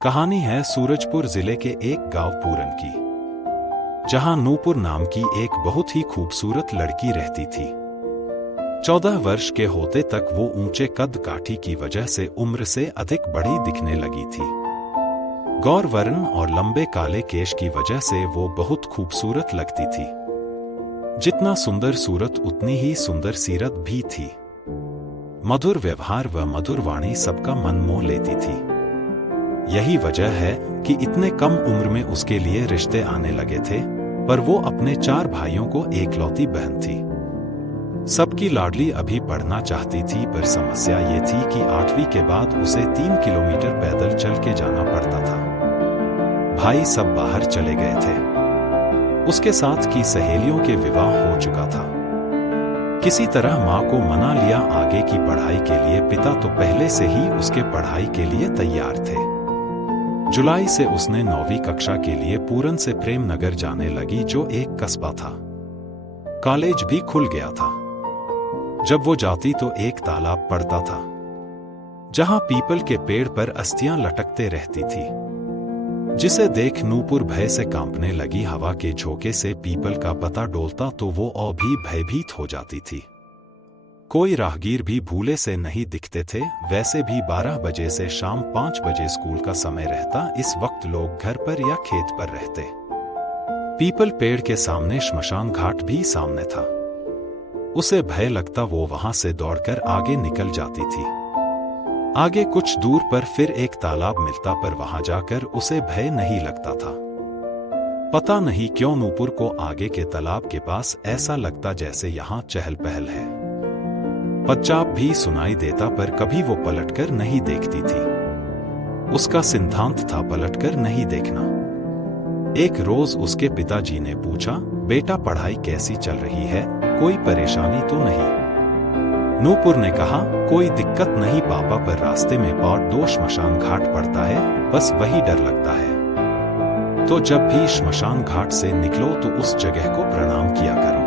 कहानी है सूरजपुर जिले के एक गांव पूरन की, जहां नूपुर नाम की एक बहुत ही खूबसूरत लड़की रहती थी। 14 वर्ष के होते तक वो ऊंचे कद काठी की वजह से उम्र से अधिक बड़ी दिखने लगी थी। गौर वर्ण और लंबे काले केश की वजह से वो बहुत खूबसूरत लगती थी। जितना सुंदर सूरत उतनी ही सुंदर सीरत भी थी। मधुर व्यवहार व मधुर वाणी सबका मन मोह लेती थी। यही वजह है कि इतने कम उम्र में उसके लिए रिश्ते आने लगे थे, पर वो अपने 4 भाइयों को एकलौती बहन थी। सबकी लाडली अभी पढ़ना चाहती थी, पर समस्या ये थी कि 8वीं के बाद उसे 3 किलोमीटर पैदल चल के जाना पड़ता था। भाई सब बाहर चले गए थे। उसके साथ की सहेलियों के विवाह हो चुका था। किसी तरह माँ को मना लिया आगे की पढ़ाई के लिए। पिता तो पहले से ही उसके पढ़ाई के लिए तैयार थे। जुलाई से उसने 9वीं कक्षा के लिए पूरन से प्रेम नगर जाने लगी, जो एक कस्बा था। कॉलेज भी खुल गया था। जब वो जाती तो एक तालाब पड़ता था, जहां पीपल के पेड़ पर अस्थियां लटकते रहती थी, जिसे देख नूपुर भय से कांपने लगी। हवा के झोंके से पीपल का पत्ता डोलता तो वो और भी भयभीत हो जाती थी। कोई राहगीर भी भूले से नहीं दिखते थे। वैसे भी 12 बजे से शाम 5 बजे स्कूल का समय रहता। इस वक्त लोग घर पर या खेत पर रहते। पीपल पेड़ के सामने श्मशान घाट भी सामने था। उसे भय लगता, वो वहां से दौड़कर आगे निकल जाती थी। आगे कुछ दूर पर फिर एक तालाब मिलता, पर वहां जाकर उसे भय नहीं लगता था। पता नहीं क्यों नूपुर को आगे के तालाब के पास ऐसा लगता जैसे यहां चहल पहल है। पच्चाप भी सुनाई देता, पर कभी वो पलटकर नहीं देखती थी। उसका सिद्धांत था पलटकर नहीं देखना। एक रोज उसके पिताजी ने पूछा, बेटा पढ़ाई कैसी चल रही है, कोई परेशानी तो नहीं? नूपुर ने कहा, कोई दिक्कत नहीं पापा, पर रास्ते में पार्ट 2 श्मशान घाट पड़ता है, बस वही डर लगता है। तो जब भी श्मशान घाट से निकलो तो उस जगह को प्रणाम किया करो।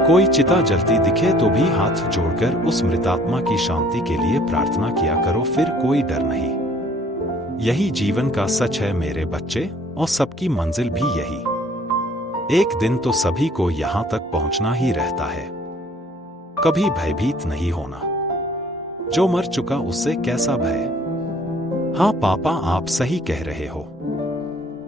कोई चिता जलती दिखे तो भी हाथ जोड़कर उस मृतात्मा की शांति के लिए प्रार्थना किया करो, फिर कोई डर नहीं। यही जीवन का सच है मेरे बच्चे, और सबकी मंजिल भी यही। एक दिन तो सभी को यहां तक पहुंचना ही रहता है। कभी भयभीत नहीं होना। जो मर चुका उससे कैसा भय? हाँ पापा, आप सही कह रहे हो।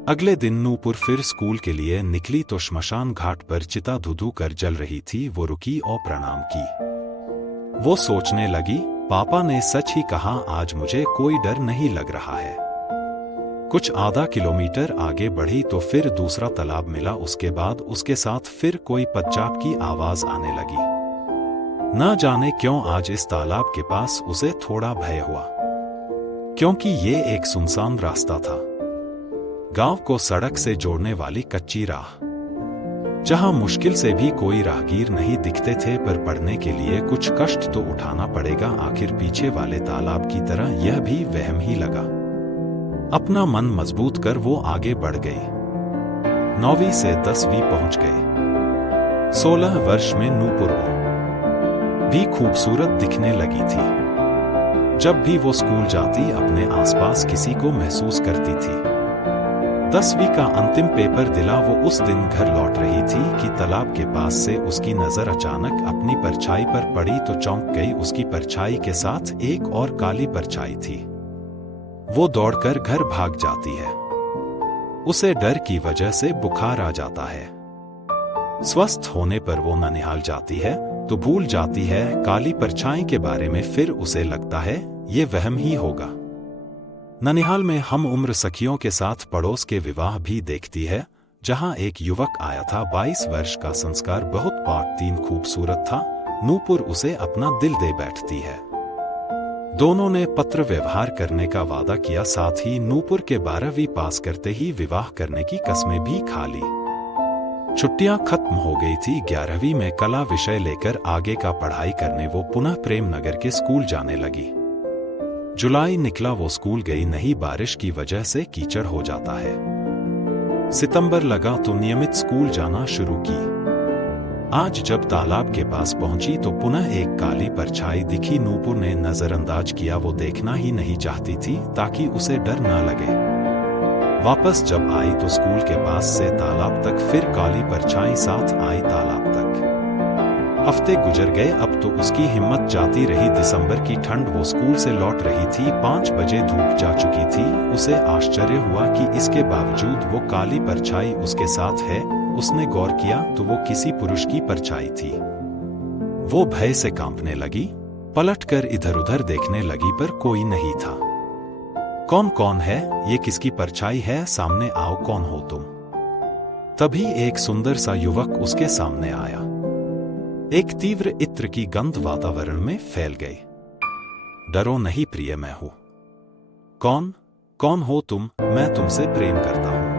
अगले दिन नूपुर फिर स्कूल के लिए निकली तो श्मशान घाट पर चिता धुधु कर जल रही थी। वो रुकी और प्रणाम की। वो सोचने लगी, पापा ने सच ही कहा, आज मुझे कोई डर नहीं लग रहा है। कुछ आधा किलोमीटर आगे बढ़ी तो फिर दूसरा तालाब मिला। उसके बाद उसके साथ फिर कोई पच्चाप की आवाज आने लगी। ना जाने क्यों आज इस तालाब के पास उसे थोड़ा भय हुआ, क्योंकि ये एक सुनसान रास्ता था। गांव को सड़क से जोड़ने वाली कच्ची राह, जहां मुश्किल से भी कोई राहगीर नहीं दिखते थे, पर पढ़ने के लिए कुछ कष्ट तो उठाना पड़ेगा। आखिर पीछे वाले तालाब की तरह यह भी वहम ही लगा। अपना मन मजबूत कर वो आगे बढ़ गई। 9वीं से 10वीं पहुंच गए। 16 वर्ष में नूपुर भी खूबसूरत दिखने लगी थी। जब भी वो स्कूल जाती, अपने आसपास किसी को महसूस करती थी। 10वीं का अंतिम पेपर दिला वो उस दिन घर लौट रही थी कि तालाब के पास से उसकी नजर अचानक अपनी परछाई पर पड़ी तो चौंक गई। उसकी परछाई के साथ एक और काली परछाई थी। वो दौड़कर घर भाग जाती है। उसे डर की वजह से बुखार आ जाता है। स्वस्थ होने पर वो ननिहाल जाती है तो भूल जाती है काली परछाई के बारे में। फिर उसे लगता है ये वहम ही होगा। ननिहाल में हम उम्र सखियों के साथ पड़ोस के विवाह भी देखती है, जहां एक युवक आया था। 22 वर्ष का, संस्कार बहुत पाक 3 खूबसूरत था। नूपुर उसे अपना दिल दे बैठती है। दोनों ने पत्र व्यवहार करने का वादा किया। साथ ही नूपुर के 12वीं पास करते ही विवाह करने की कसमें भी खा ली। छुट्टियां खत्म हो गई थी। 11वीं में कला विषय लेकर आगे का पढ़ाई करने वो पुनः प्रेम नगर के स्कूल जाने लगी। जुलाई निकला, वो स्कूल गई नहीं। बारिश की वजह से कीचड़ हो जाता है। सितंबर लगा तो नियमित स्कूल जाना शुरू की। आज जब तालाब के पास पहुंची तो पुनः एक काली परछाई दिखी। नूपुर ने नजरअंदाज किया, वो देखना ही नहीं चाहती थी ताकि उसे डर न लगे। वापस जब आई तो स्कूल के पास से तालाब तक, फिर काली परछाई साथ आई तालाब तक। हफ्ते गुजर गए, अब तो उसकी हिम्मत जाती रही। दिसंबर की ठंड, वो स्कूल से लौट रही थी। 5 बजे धूप जा चुकी थी। उसे आश्चर्य हुआ कि इसके बावजूद वो काली परछाई उसके साथ है। उसने गौर किया तो वो किसी पुरुष की परछाई थी। वो भय से कांपने लगी, पलटकर इधर उधर देखने लगी पर कोई नहीं था। कौन कौन है ये, किसकी परछाई है, सामने आओ, कौन हो तुम? तभी एक सुंदर सा युवक उसके सामने आया। एक तीव्र इत्र की गंध वातावरण में फैल गई। डरो नहीं प्रिय, मैं हूं। कौन हो तुम? मैं तुमसे प्रेम करता हूं।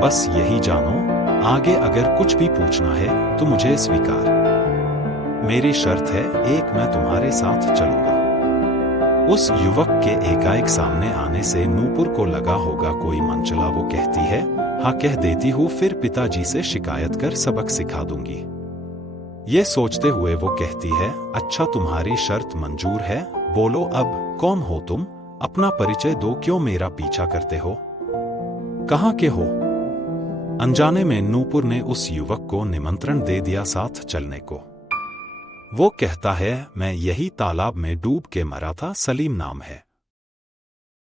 बस यही जानो, आगे अगर कुछ भी पूछना है तो मुझे स्वीकार। मेरी शर्त है एक, मैं तुम्हारे साथ चलूंगा। उस युवक के एकाएक सामने आने से नूपुर को लगा होगा कोई मनचला। वो कहती है, हाँ कह देती हूँ, फिर पिताजी से शिकायत कर सबक सिखा दूंगी। ये सोचते हुए वो कहती है, अच्छा तुम्हारी शर्त मंजूर है, बोलो अब कौन हो तुम? अपना परिचय दो, क्यों मेरा पीछा करते हो? कहाँ के हो? अनजाने में नूपुर ने उस युवक को निमंत्रण दे दिया साथ चलने को। वो कहता है, मैं यही तालाब में डूब के मरा था, सलीम नाम है।